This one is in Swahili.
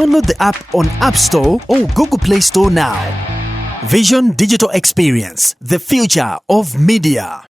Download the app on App Store or Google Play Store now. Vision Digital Experience, the future of media.